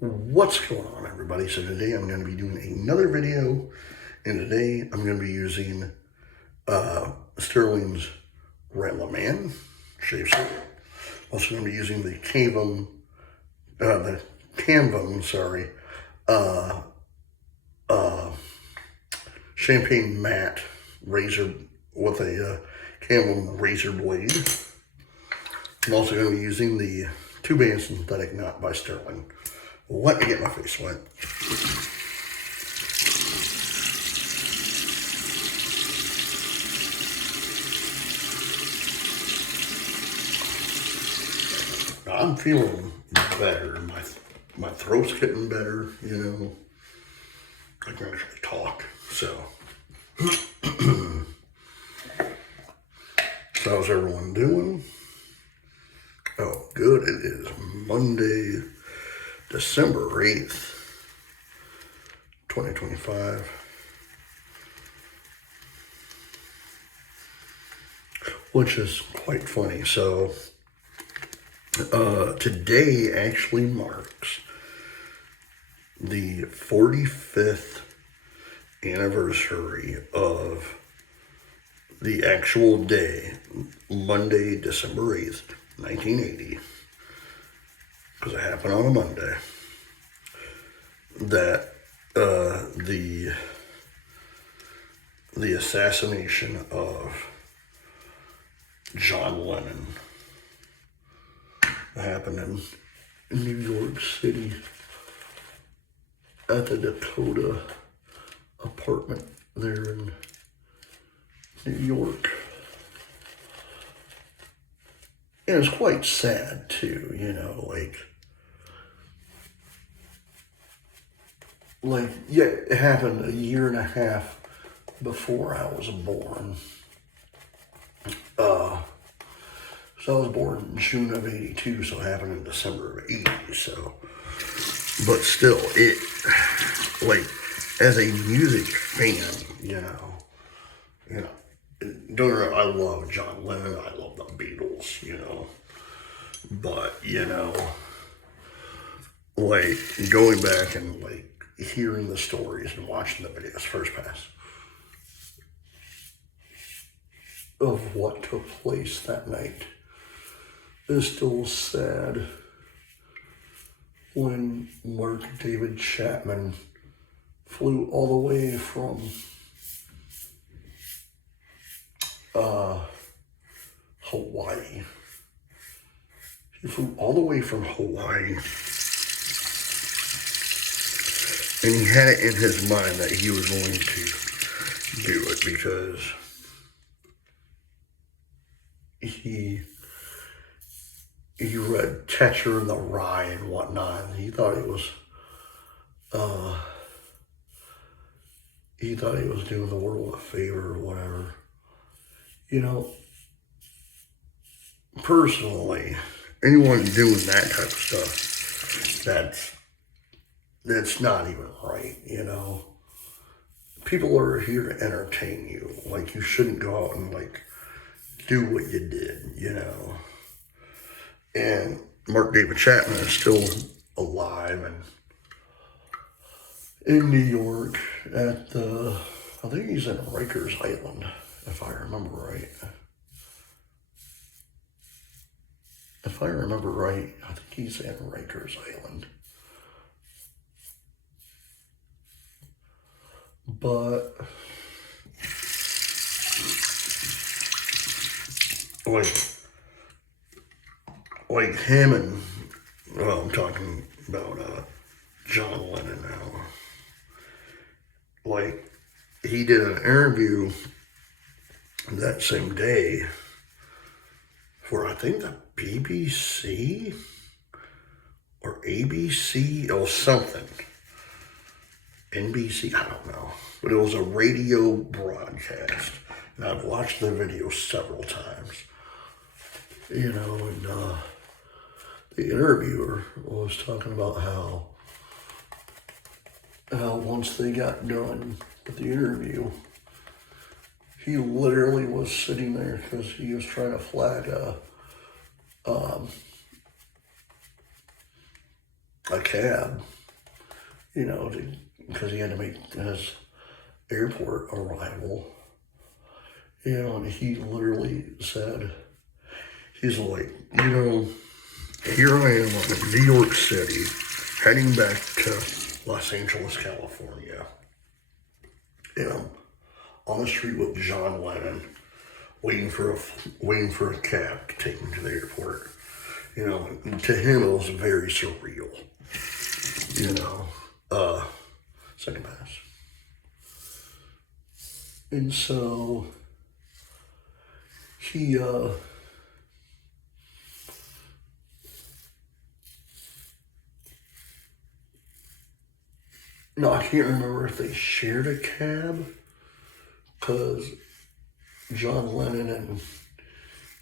What's going on, everybody? So today I'm going to be doing another video, and today I'm going to be using Stirling's Ramblin shave soap. Also going to be using the Canvum, champagne matte razor with a Canvum razor blade. I'm also going to be using the 2-band synthetic knot by Stirling. Let me get my face wet. I'm feeling better. My throat's getting better, you know. I can actually talk, so. So how's everyone doing? Oh, good. It is Monday, December 8th, 2025. Which is quite funny. So, today actually marks the 45th anniversary of the actual day, Monday, December 8th, 1980. Because it happened on a Monday, that the assassination of John Lennon happened in New York City at the Dakota apartment there in New York. And it's quite sad too, you know, yeah, it happened a year and a half before I was born. So I was born in June of 82, so it happened in December of 80, so. But still, as a music fan, you know, I love John Lennon, I love the Beatles, you know. But, you know, going back and, hearing the stories and watching the videos, First Pass, of what took place that night is still sad. When Mark David Chapman flew all the way from Hawaii. He flew all the way from Hawaii, and he had it in his mind that he was going to do it because he read Catcher in the Rye and whatnot, and he thought he was doing the world a favor or whatever. You know, personally, anyone doing that type of stuff, that's not even right, you know. People are here to entertain you. You shouldn't go out and, do what you did, you know. And Mark David Chapman is still alive and in New York at I think he's in Rikers Island, if I remember right. If I remember right, I think he's in Rikers Island. But, him and, well, I'm talking about John Lennon now. He did an interview that same day for, I think, the BBC or ABC or something. NBC, I don't know. But it was a radio broadcast. And I've watched the video several times. You know, and the interviewer was talking about how once they got done with the interview, he literally was sitting there because he was trying to flag a cab, because he had to make his airport arrival. And he literally said, he's like, here I am in New York City, heading back to Los Angeles, California. And I'm on the street with John Lennon, waiting for a cab to take him to the airport. And to him it was very surreal. Second pass. And so he no, I can't remember if they shared a cab, because John Lennon and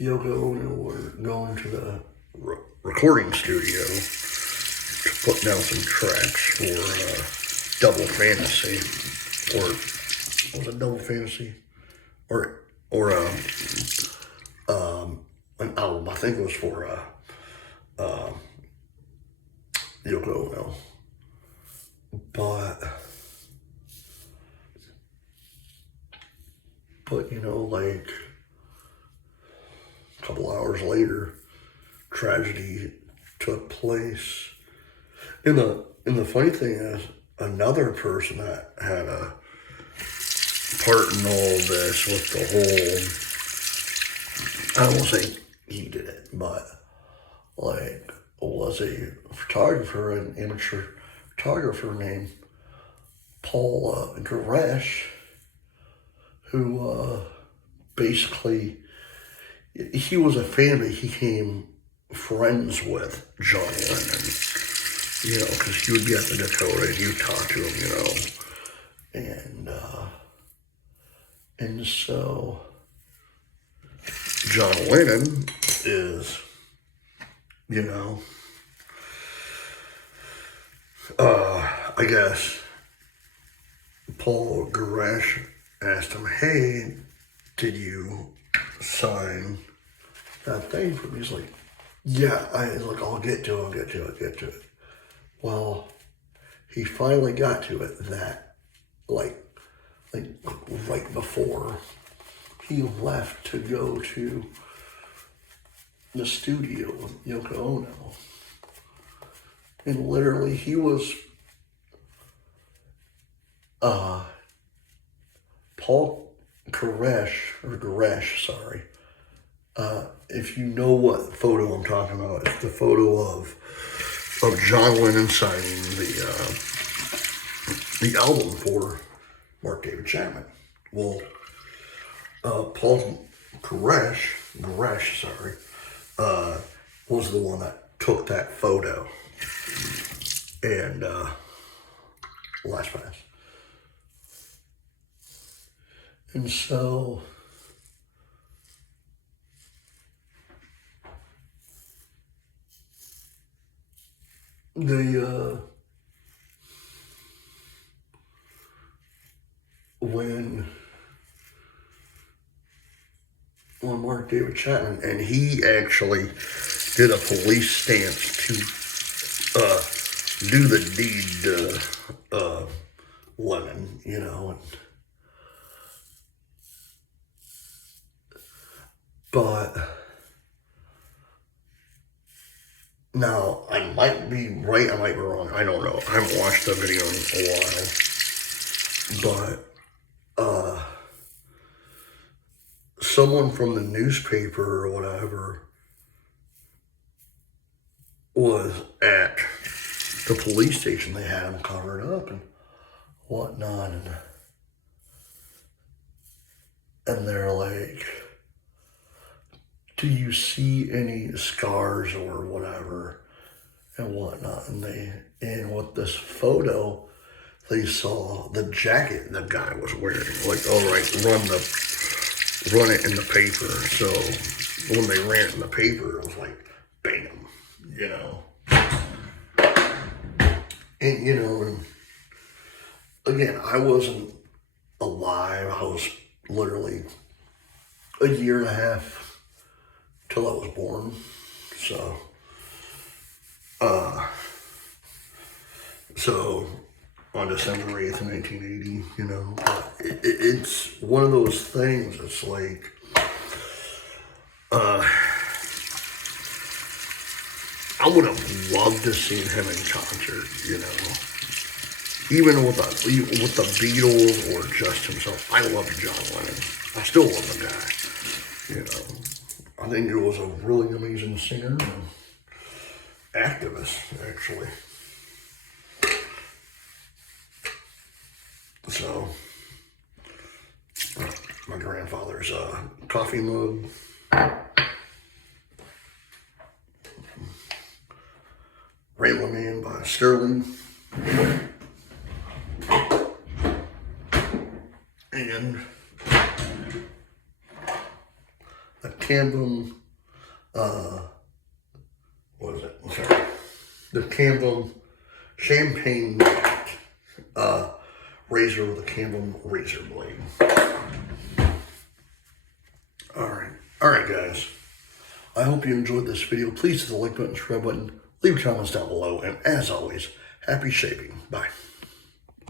Yoko Ono were going to the recording studio to put down some tracks for Double Fantasy, or was it Double Fantasy, or an album. I think it was for Yoko Ono. But like a couple hours later, tragedy took place. And the funny thing is, another person that had a part in all this with the whole, I don't want to say he did it, but like, was a photographer, an amateur photographer named Paul Goresh, who basically, he was a fan, but he became friends with John Lennon, because he would be at the Dakota and you'd talk to him, and so John Lennon is, I guess Paul Goresh asked him, hey, did you sign that thing for me? He's like, yeah, I'll get to it. Well, he finally got to it that, like right before he left to go to the studio with Yoko Ono. And literally he was, Paul Goresh, sorry. If you know what photo I'm talking about, it's the photo of John Lennon signing the album for Mark David Chapman. Well, Paul Goresh, was the one that took that photo. And last pass. And so they when Mark David Chapman, and he actually did a police stance to do the deed to Lennon, but now I might be right, I might be wrong, I don't know. I haven't watched the video in a while, but someone from the newspaper or whatever was at the police station. They had him covered up and whatnot, and they're like, do you see any scars or whatever and whatnot? And with this photo, they saw the jacket the guy was wearing. Like, all right, run it in the paper. So when they ran it in the paper, it was like, bam, And, and again, I wasn't alive. I was literally a year and a half till I was born. So, So on December 8th, 1980, you know, it's one of those things. It's like, I would have loved to seen him in concert, you know. Even with the Beatles or just himself. I love John Lennon. I still love the guy. You know, I think he was a really amazing singer and activist, actually. So, my grandfather's coffee mug. Ramblin by Stirling. And a Camden, what is it? Sorry. The Camden champagne razor with a Camden razor blade. All right, guys. I hope you enjoyed this video. Please hit the like button, subscribe button, leave comments down below, and as always, happy shaping. Bye.